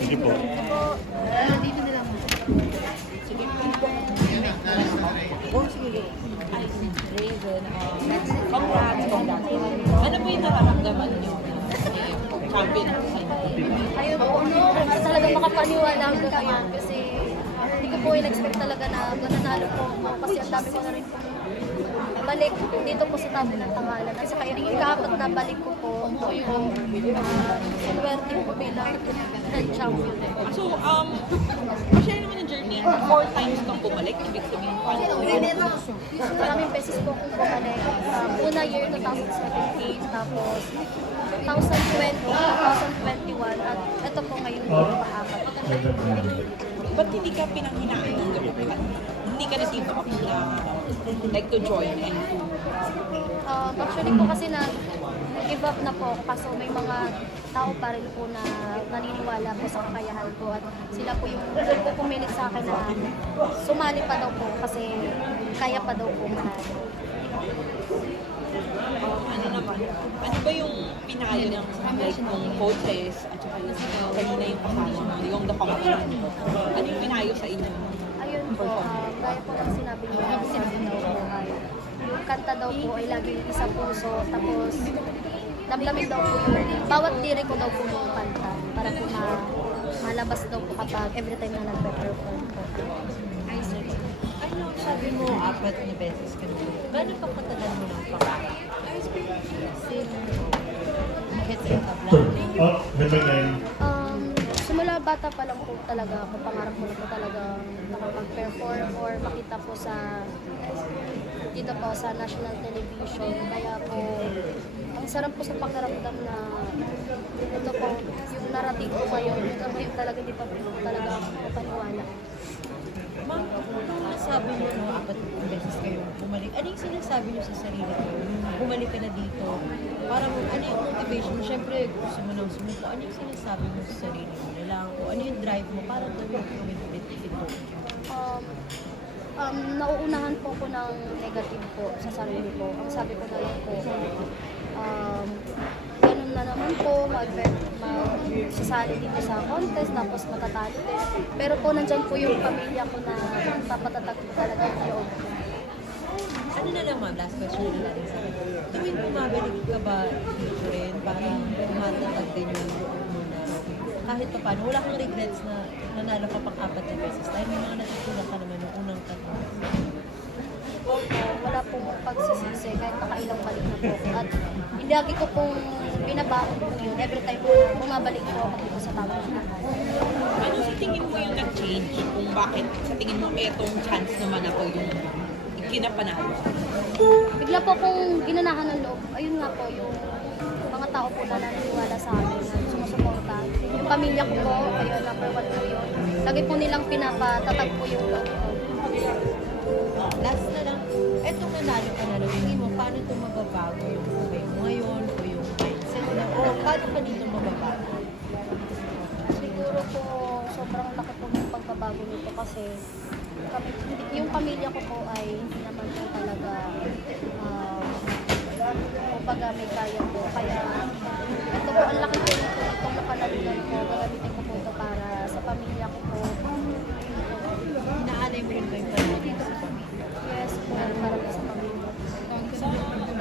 Sige po. Dito na lang. Sige po. Sige. Raven, congrats. Ano po yung nararamdaman niyo? Champion ako sa inyo. Ayun po, talaga makapaniwala ako naman kasi hindi ko po in-expect talaga na mananalo po ako kasi ang dami ko na rin po balik dito po sa tabi ng Tangalan. At saka yung ika-apat na balik ko po yung swerte ko bilang head champion. So, share naman yung journey. 4 times kang bumalik, ibig sabihin Maraming beses po akong bumalik. Una year 2017, tapos 2020, 2021, at ito po ngayon po paapat. Ba't hindi ka pinanghinaan ng gawin? Hindi ka na-give up na like to join and to... Actually po kasi give up na po ako kaso may mga tao pa rin po na naniniwala po sa kakayahan ko at sila po yung pupumilit sa akin na sumali pa daw po kasi kaya pa daw po manalo. Ano naman? Ano ba yung pinayo ng like ng coaches at saka yung kanina yung kasama mo, yung the company? Ano yung pinayo sa inyo? Ayun po, gaya po ng sinabi niya, sabi daw po ay yung kanta daw po ay laging isa puso, tapos damdamin daw po yung bawat liri ko daw po yung kanta para po malabas daw po kapag every time na nagpe-perform po. Ano, sabi mo, 4 na beses ka na. Gano'n pa katagal mo ng pangarap? Kasi, bakit sa tabla? Oh, number 9. Simula bata pa lang po talaga ako, pangarap ko na po talaga makapag-perform or makita po sa dito po sa national television. Kaya po, ang sarap po sa pakiramdam na ito po, yung narrative ko ngayon, yung talaga di pa po talaga ako paniwala. Ma'am, nung nasabi niyo no, 4 na beses kayo bumalik, ano yung sinasabi niyo sa sarili ko? Nung bumalik ka na dito, parang ano yung motivation mo? Siyempre, gusto mo nang sumuko. Ano yung sinasabi mo sa sarili mo? Kailangan ko, ano yung drive mo para gawin ulit ito? Nauunahan po ko ng negative po sa sarili ko. Ang sabi ko na lang po, ganun na naman po, magsasali dito sa contest, tapos matatalo din. Pero po nandyan po yung pamilya ko na papatatag po talaga yung loob ko. Ano na lang ma'am, last question na natin sa akin. Tuwing bumabalik ka ba dito rin para matatag din yung loob mo na kahit pa paano, wala kang regrets na nanalo ka pang 4 na beses dahil may mga natutunan ka naman yung unang tanong. Wala pong pagsisisi kahit nakailang balik na po. At lagi ko pong binabaon po yun every time po bumabalik po ako dito sa tawag na. Ano sa tingin mo yung nag-change? Kung bakit sa tingin mo etong chance naman ako yung kinapanalo? Bigla po kong ginanahan ng loob. Ayun nga po, yung mga tao po na naniniwala sa akin na sumusuporta. Yung pamilya ko po, ayun, number 1 po yun. Lagi po nilang pinapatatag po yung loob ko. Last na lang, etong nanalo ka na lang, tingin mo, paano ito mababago yung buhay mo ngayon o yung mindset mo? O paano ka dito mababago? Siguro po, sobrang laki po ng pagbabago nito kasi yung pamilya ko po ay hindi naman po talaga kumbaga may kaya po. Kaya ito po, ang laki po itong napanalunan ko. Gagamitin ko po ito para sa pamilya ko po. Inaanay mo rin ba yung pamilya sa pamilya? Yes po, para po sa pamilya.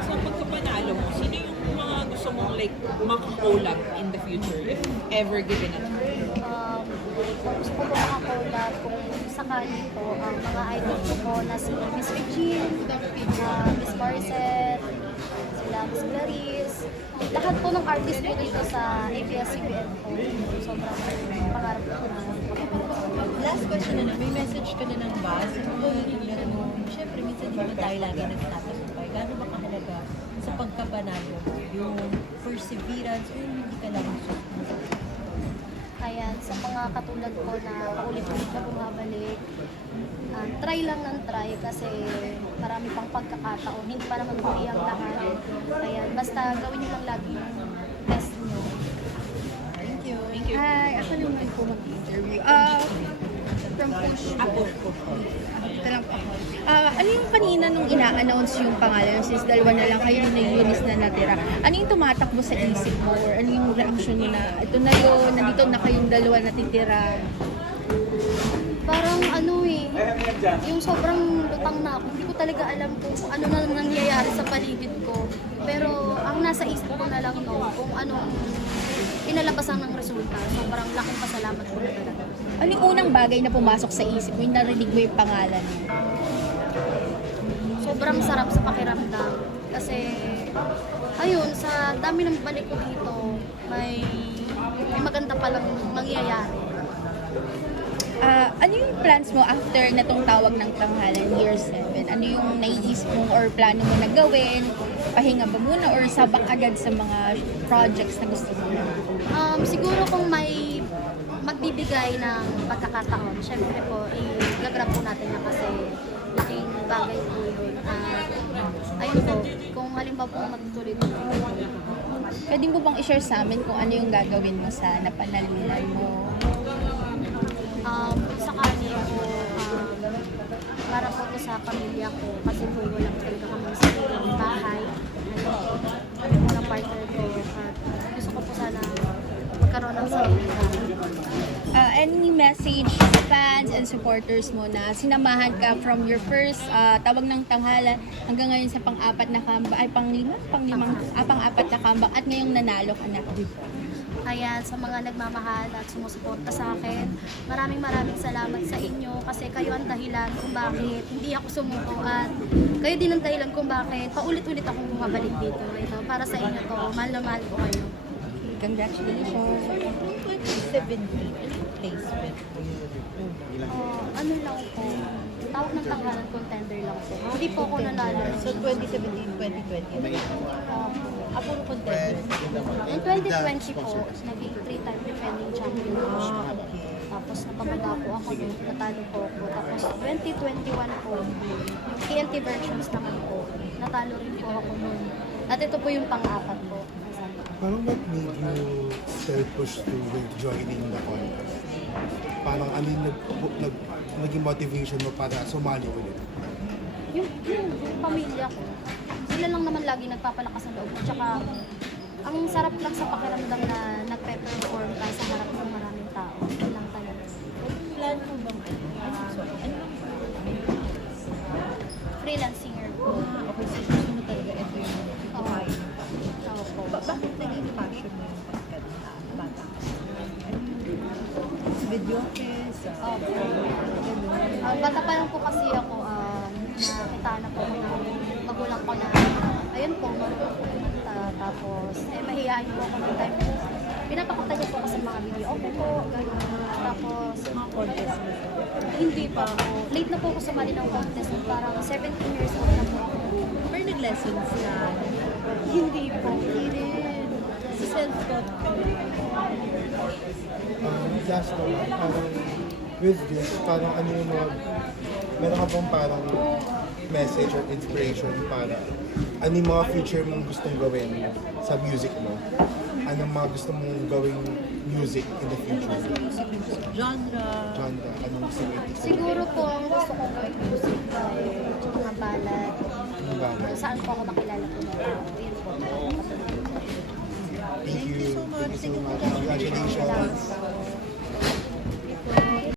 Sa pagkapanalo mo, sino yung mga gusto mong like makakolab in the future if ever given a chance? Gusto ko po makakolab kung sakali po ang mga idol ko po na si Miss Regine, Miss Maricet, sila Miss Clarice, lahat po ng artist ko dito sa ABS-CBN po. Sobrang pangarap ko na. Last question na lang, may message ka na ng ba? Sa mga leader mo, syempre minsan di ba tayo lagi nagtatagumpay. Gaano ba kahalaga sa pagkapanalo mo? Yung perseverance o yung hindi ka lang susunod? Ayan, sa mga katulad ko na paulit-ulit na bumabalik, try lang ng try kasi marami pang pagkakataon. Hindi pa naman huli ang lahat. Ayan, basta gawin nyo lang lagi yung best nyo. Thank you. Thank you. Hi, ako naman po mag-interview. from Push. Push. Ito lang po. Ano yung kanina nung ina-announce yung pangalan, since dalawa na lang kayo ni Eunice na natira, ano yung tumatakbo sa isip mo or ano yung reaction mo na ito na yun, nandito na kayong dalawa natitira? Parang ano yung sobrang lutang na ako. Hindi ko talaga alam kung ano na nangyayari sa paligid ko. Pero ang nasa isip ko na lang kung anong pinalabasan ng resulta. Sobrang laking pasalamat ko na talaga. Ano yung unang bagay na pumasok sa isip mo, yung narinig mo yung pangalan mo? Sobrang sarap sa pakiramdam. Kasi, ayun, sa dami ng balik ko dito, may maganda palang mangyayari. Ano yung plans mo after na tong tawag ng tanghalan, year 7? Ano yung naiisip mo or plano mo na gawin? Pahinga ba muna or sabak agad sa mga projects na gusto mo? Siguro kung may magbibigay ng pagkakataon, syempre po, i-grab po natin na kasi laking bagay po yun. Ayun po, kung halimbawa po magtuloy-tuloy. Pwede mo bang i-share sa amin kung ano yung gagawin mo sa napanalunan mo? Sa kanya po, para po to sa pamilya ko, kasi po wala po talaga kami sa bahay. Ano po na partner ko, at gusto ko po sana magkaroon ng sarili namin. Any message sa fans and supporters mo na sinamahan ka from your first tawag ng tanghalan hanggang ngayon sa pang-apat na comeback, ay pang-apat na comeback at ngayong nanalo ka na? Kaya sa mga nagmamahal at sumusuporta sa akin, maraming salamat sa inyo kasi kayo ang dahilan kung bakit hindi ako sumuko at kayo din ang dahilan kung bakit paulit-ulit akong bumabalik dito. Ito, para sa inyo to, mahal na mahal ko kayo. Congratulations! 2017, anong placement? Ano lang po, tawag ng tanghalan contender lang po. Hindi po ako nanalo. So 2017, 2020. Puro contender. In 2020 po, naging 3-time defending champion po siya. Tapos napamada po ako doon, natalo po ako. Tapos 2021 po, yung TNT versions naman po, natalo rin po ako noon. At ito po yung pang-apat po. Parang what made you self-push to with joining the contest? Parang ano yung naging motivation mo para sumali ulit? Yung pamilya ko, sila lang naman lagi nagpapalakas ng loob. Tsaka, ang sarap lang sa pakiramdam na nagpe-perform tayo sa harap ng maraming tao. Yun lang talaga. Plan mo bang Freelance singer po. okay, so gusto mo talaga ito yung kumain. Oo po. Bakit naging passion mo yung bata? Video sa Bata pa lang po kasi ako, nakita na po ng magulang ko na, ayun po, marunong po kumanta. Tapos, mahihayin po ako ng time. Pinapakita niya po kasi mga video. Okay po, gano'n. Tapos, mga contest mo. hindi pa po. Late na po ako sumali ng contest. Parang 17 years old na po ako. Pero nag-lessons na. Hindi po. Hindi rin. Sa self-taught ka. Last naman, parang with this, parang ano yung meron ka bang parang message or inspiration para ano yung mga future mong gustong gawin sa music mo? Anong mga gusto mong gawing music in the future? Genre. Genre, anong gusto mo? Siguro po, ang gusto ko gawin music ay mga ballad. Anong banda? Saan po ako makilala po ng tao. Yun po. Thank you so much. Congratulations.